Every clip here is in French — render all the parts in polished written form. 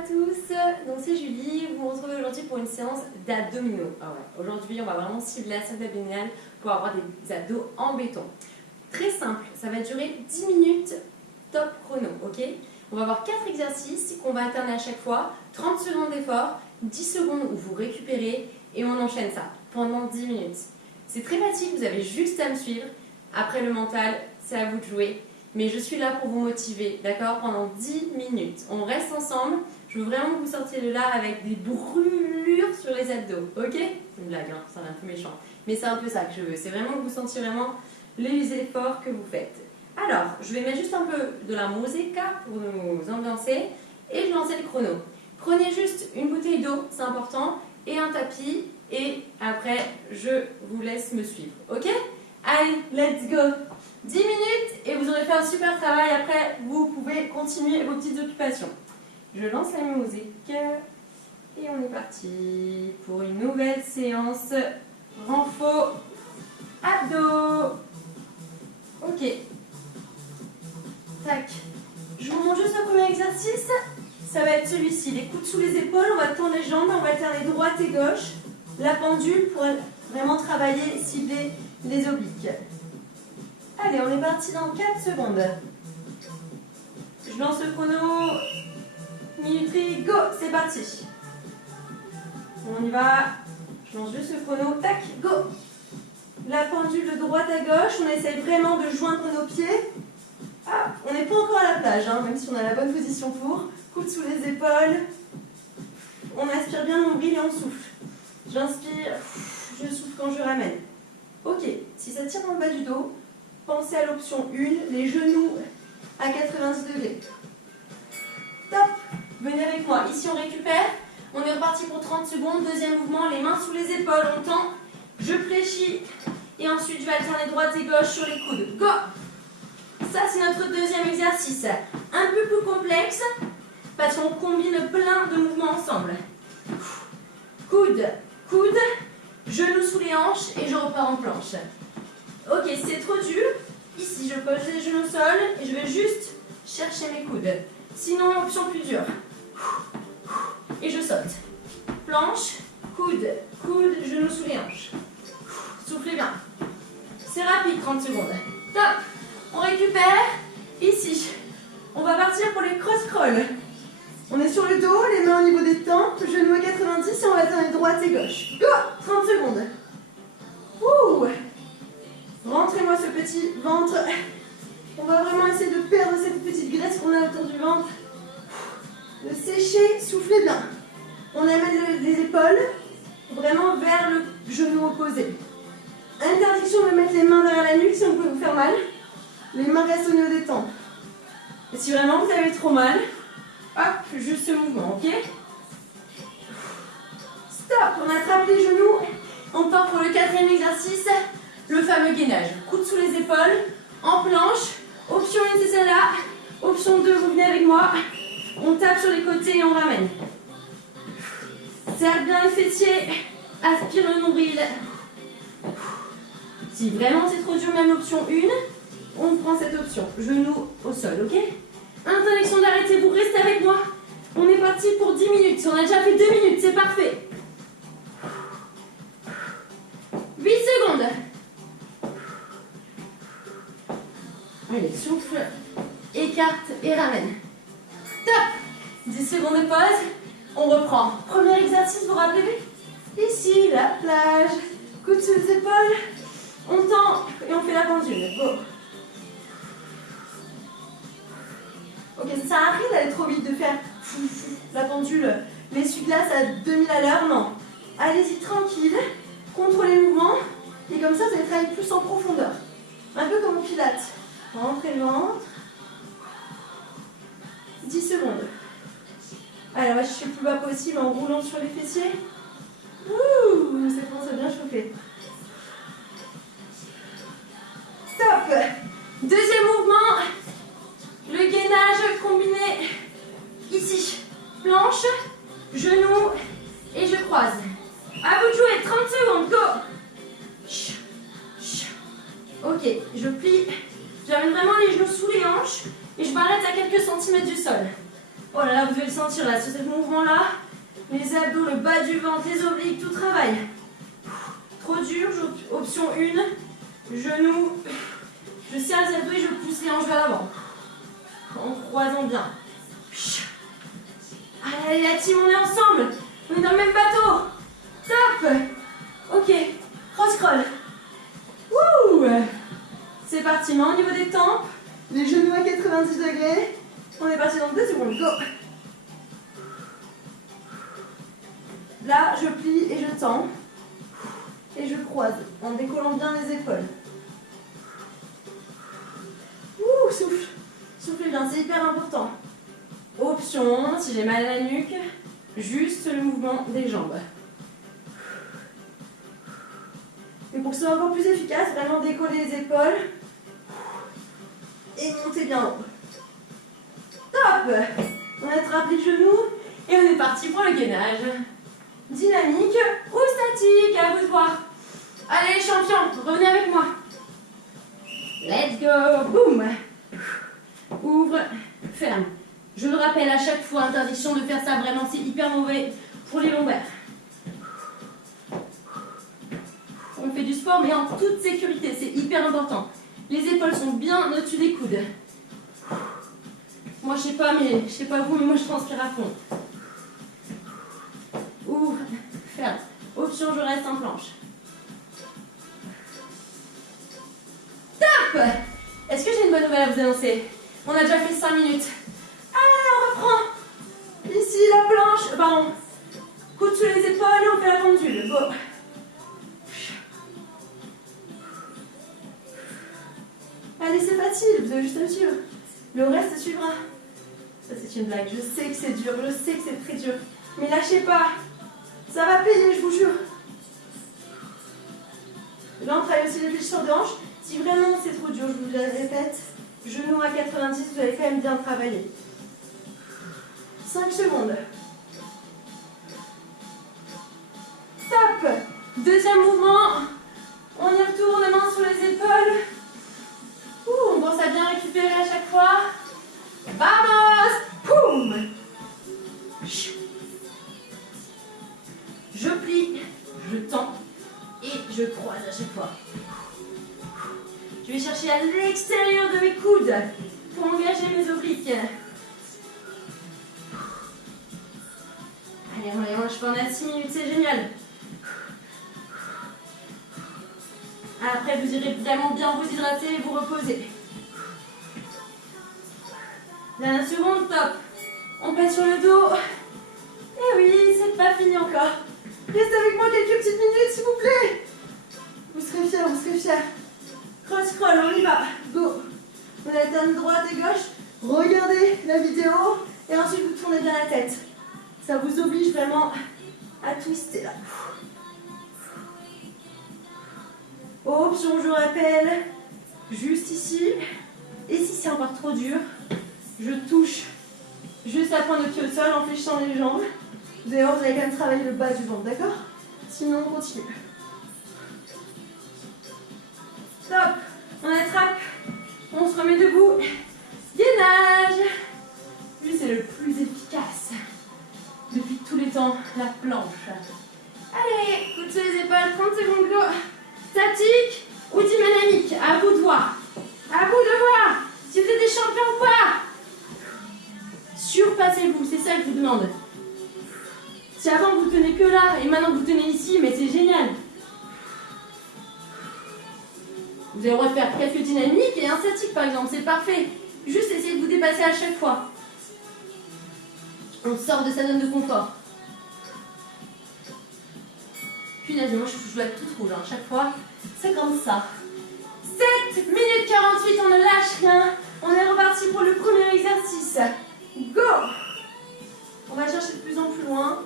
à tous, donc c'est Julie, vous me retrouvez aujourd'hui pour une séance d'abdominaux. Aujourd'hui on va vraiment cibler la salle abdominale pour avoir des abdos en béton. Très simple, ça va durer 10 minutes top chrono, ok? On va avoir 4 exercices qu'on va alterner à chaque fois, 30 secondes d'effort, 10 secondes où vous récupérez et on enchaîne ça pendant 10 minutes. C'est très facile, vous avez juste à me suivre. Après le mental, c'est à vous de jouer. Mais je suis là pour vous motiver, d'accord? Pendant 10 minutes. On reste ensemble. Je veux vraiment que vous sortiez de là avec des brûlures sur les abdos, ok? C'est une blague, hein, ça un peu méchant. Mais c'est un peu ça que je veux. C'est vraiment que vous sentiez vraiment les efforts que vous faites. Alors, je vais mettre juste un peu de la musica pour nous ambiancer. Et je lance le chrono. Prenez juste une bouteille d'eau, c'est important, et un tapis. Et après, je vous laisse me suivre, ok? Allez, let's go! 10 minutes et vous aurez fait un super travail. Après, vous pouvez continuer vos petites occupations. Je lance la musique et on est parti pour une nouvelle séance renfo abdos. Ok. Tac. Je vous montre juste le premier exercice. Ça va être celui-ci. Les coudes sous les épaules, on va tendre les jambes, on va alterner droite et gauche. La pendule pour vraiment travailler, cibler les obliques. Allez, on est parti dans 4 secondes. Je lance le chrono. Minuterie, go, c'est parti. On y va. Je lance juste le chrono. Tac, go. La pendule de droite à gauche. On essaye vraiment de joindre nos pieds. Ah, on n'est pas encore à la plage, hein, même si on a la bonne position pour. Coude sous les épaules. On aspire bien le nombril et on souffle. J'inspire, je souffle quand je ramène. Ok, si ça tire dans le bas du dos, pensez à l'option 1, les genoux à 90 degrés. Top! Venez avec moi. Ici, on récupère. On est reparti pour 30 secondes. Deuxième mouvement, les mains sous les épaules. On tend. Je fléchis. Et ensuite, je vais alterner droite et gauche sur les coudes. Go! Ça, c'est notre deuxième exercice. Un peu plus complexe parce qu'on combine plein de mouvements ensemble. Coude, coude. Genoux sous les hanches et je repars en planche. Ok, c'est trop dur. Ici, je pose les genoux au sol et je vais juste chercher mes coudes. Sinon, option plus dure. Et je saute. Planche, coude, coude, genoux sous les hanches. Soufflez bien. C'est rapide, 30 secondes. Top. On récupère. Ici, on va partir pour les cross-crawls. On est sur le dos, les mains au niveau des tempes, genoux à 90 et on va alterner droite et gauche. Go! 30 secondes. Ouh! Rentrez-moi ce petit ventre. On va vraiment essayer de perdre cette petite graisse qu'on a autour du ventre. Le sécher, soufflez bien. On amène les épaules vraiment vers le genou opposé. Interdiction de mettre les mains derrière la nuque si on peut vous faire mal. Les mains restent au niveau des tempes. Et si vraiment vous avez trop mal, hop, juste ce mouvement, ok? Stop, on attrape les genoux. On part pour le 4e exercice, le fameux gainage. Coude sous les épaules, en planche. Option 1, c'est celle-là. Option 2, vous venez avec moi. On tape sur les côtés et on ramène. Serre bien les fessiers. Aspire le nombril. Si vraiment c'est trop dur, même option 1, on prend cette option. Genoux au sol, ok? Interdiction d'arrêter, vous restez avec moi. On est parti pour 10 minutes. On a déjà fait 2 minutes, c'est parfait. 8 secondes. Allez, souffle, écarte et ramène. Top. 10 secondes de pause. On reprend. Premier exercice, vous rappelez? Ici, la plage. Coude sous les épaules. On tend et on fait la pendule. Go. Ok, ça sert à rien d'aller trop vite, de faire la pendule, l'essuie-glace à 2000 à l'heure, non. Allez-y tranquille, contrôlez le mouvement, et comme ça, vous allez travailler plus en profondeur. Un peu comme au pilates. Rentrez le ventre. 10 secondes. Allez, on va chercher le plus bas possible en roulant sur les fessiers. Ouh, ça commence à bien chauffer. Top. Deuxième mouvement. Le gainage combiné ici. Planche, genou et je croise. À vous de jouer, 30 secondes, go. Ok, je plie. J'amène vraiment les genoux sous les hanches et je m'arrête à quelques centimètres du sol. Oh là là, vous devez le sentir là, sur ce mouvement-là. Les abdos, le bas du ventre, les obliques, tout travaille. Trop dur, option 1. Genou. Je serre les abdos et je pousse les hanches vers l'avant. En croisant bien. Allez, la team, on est ensemble. On est dans le même bateau. Top. Ok, cross-crawl. Wouh. C'est parti, main au niveau des tempes. Les genoux à 90 degrés. On est parti dans 2 secondes. Go. Là, je plie et je tends. Et je croise en décollant bien les épaules. Ouh, souffle. Soufflez bien, c'est hyper important. Option, si j'ai mal à la nuque, juste le mouvement des jambes. Et pour que ce soit encore plus efficace, vraiment décoller les épaules. Et monter bien haut. Top. On attrape les genoux et on est parti pour le gainage. Dynamique ou statique, à vous de voir. Allez les champions, revenez avec moi. Let's go. Boum. Ouvre, ferme. Je le rappelle à chaque fois, interdiction de faire ça, vraiment c'est hyper mauvais pour les lombaires. On fait du sport mais en toute sécurité, c'est hyper important. Les épaules sont bien au-dessus des coudes. Moi je sais pas vous, mais moi je transpire à fond. Ouvre, ferme. Option, je reste en planche. Top. Est-ce que j'ai une bonne nouvelle à vous annoncer? On a déjà fait 5 minutes. Allez, on reprend. Ici, la planche. Pardon. Coude sous les épaules et on fait la pendule. Go. Allez, c'est facile. Vous avez juste à me suivre. Le reste suivra. Ça, c'est une blague. Je sais que c'est dur. Je sais que c'est très dur. Mais lâchez pas. Ça va payer, je vous jure. Là, on travaille aussi les fléchisseurs de hanches. Si vraiment c'est trop dur, je vous le répète, genou à 90, vous allez quand même bien travailler. 5 secondes. Top. Deuxième mouvement. On y retourne, main sur les épaules. Ouh, on pense à bien récupérer à chaque fois. Vamos. Poum. Je plie, je tends et je croise à chaque fois. Je vais chercher à l'extérieur de mes coudes pour engager mes obliques. Allez, on les mange pendant 6 minutes, c'est génial. Après, vous irez vraiment bien vous hydrater et vous reposer. Dernière seconde, top. On passe sur le dos. Et oui, c'est pas fini encore. Restez avec moi quelques petites minutes, s'il vous plaît. Vous serez fiers, vous serez fiers. Cross-crawl, on y va. Go. On alterne droite et gauche. Regardez la vidéo et ensuite vous tournez bien la tête. Ça vous oblige vraiment à twister là. Option, je rappelle, juste ici. Et si c'est encore trop dur, je touche juste la pointe de pied au sol en fléchissant les jambes. Vous allez voir, vous allez quand même travailler le bas du ventre, d'accord? Sinon, on continue. Stop. On attrape. On se remet debout. Gainage. Lui, c'est le plus efficace. Depuis tous les temps, la planche. Allez, coude sur les épaules, 30 secondes go. Statique ou dynamique, à vous de voir. À vous de voir si vous êtes des champions ou pas. Surpassez-vous, c'est ça que je vous demande. Si avant vous tenez que là et maintenant vous tenez ici, mais c'est génial. Vous avez le droit de faire quelques dynamiques et un statique par exemple, c'est parfait. Juste essayez de vous dépasser à chaque fois. On sort de sa zone de confort. Puis là, moi je dois être toute rouge à chaque fois. C'est comme ça. 7 minutes 48, on ne lâche rien. On est reparti pour le premier exercice. Go! On va chercher de plus en plus loin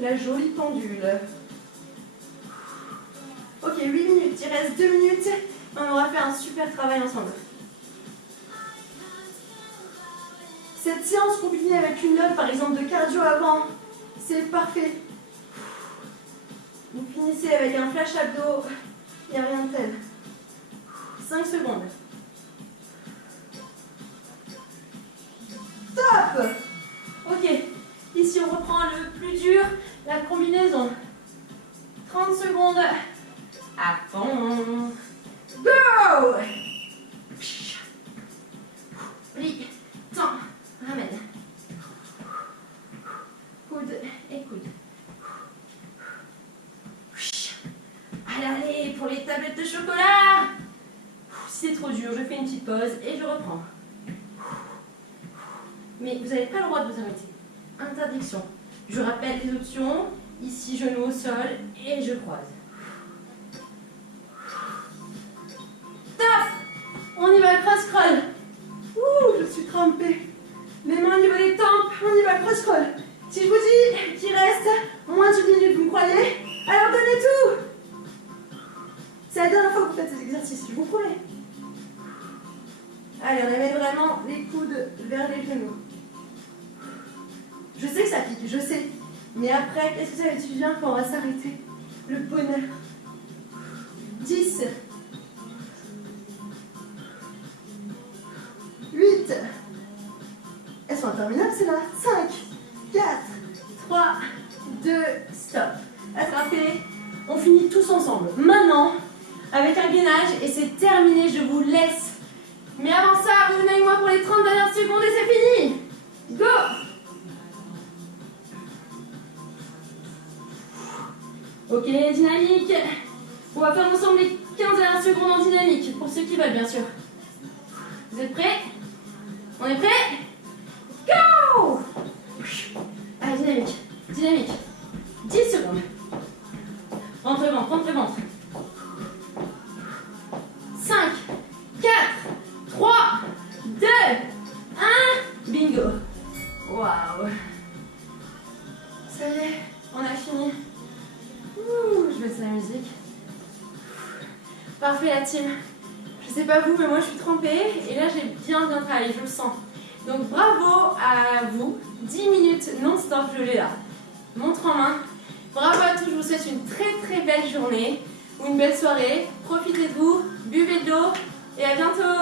la jolie pendule. Ok, 8 minutes, il reste 2 minutes. On aura fait un super travail ensemble. Cette séance combinée avec une note, par exemple, de cardio avant, c'est parfait. Vous finissez avec un flash abdos, il n'y a rien de tel. 5 secondes. Top! Ok, ici on reprend le plus dur, la combinaison. 30 secondes à fond. Go! Plie, tends, ramène. Coude et coude. Allez, pour les tablettes de chocolat. Si c'est trop dur, je fais une petite pause et je reprends. Mais vous n'avez pas le droit de vous arrêter. Interdiction. Je rappelle les options. Ici, genou au sol et je croise. Top! On y va, cross-scroll. Ouh, je suis trempée. Les mains au niveau des tempes, on y va, cross-scroll. Si je vous dis qu'il reste moins d'une minute, vous me croyez? Alors donnez tout! C'est la dernière fois que vous faites ces exercices, je vous promets. Allez, on amène vraiment les coudes vers les genoux. Je sais que ça pique, je sais. Mais après, qu'est-ce que ça va être bien quand on va s'arrêter? Le bonheur. 10. 8. Elles sont interminables, c'est là. 5. 4. 3. 2. Stop. Attrapez. On finit tous ensemble. Maintenant, avec un gainage, et c'est terminé, je vous laisse. Mais avant ça, revenez avec moi pour les 30 dernières secondes et c'est fini. Go! Ok, dynamique. On va faire ensemble les 15 dernières secondes en dynamique, pour ceux qui veulent, bien sûr. Vous êtes prêts? On est prêts? Go! Allez, dynamique, dynamique. 10 secondes. Rentre le ventre, rentre le ventre. 5, 4, 3, 2, 1. Bingo. Waouh. Ça y est, on a fini. Ouh, je baisse la musique. Parfait la team. Je sais pas vous, mais moi je suis trempée et là j'ai bien travaillé, je le sens. Donc bravo à vous. 10 minutes non-stop, je l'ai là. Montre en main. Bravo à tous, je vous souhaite une très belle journée ou une belle soirée. Profitez de vous, buvez de l'eau et à bientôt.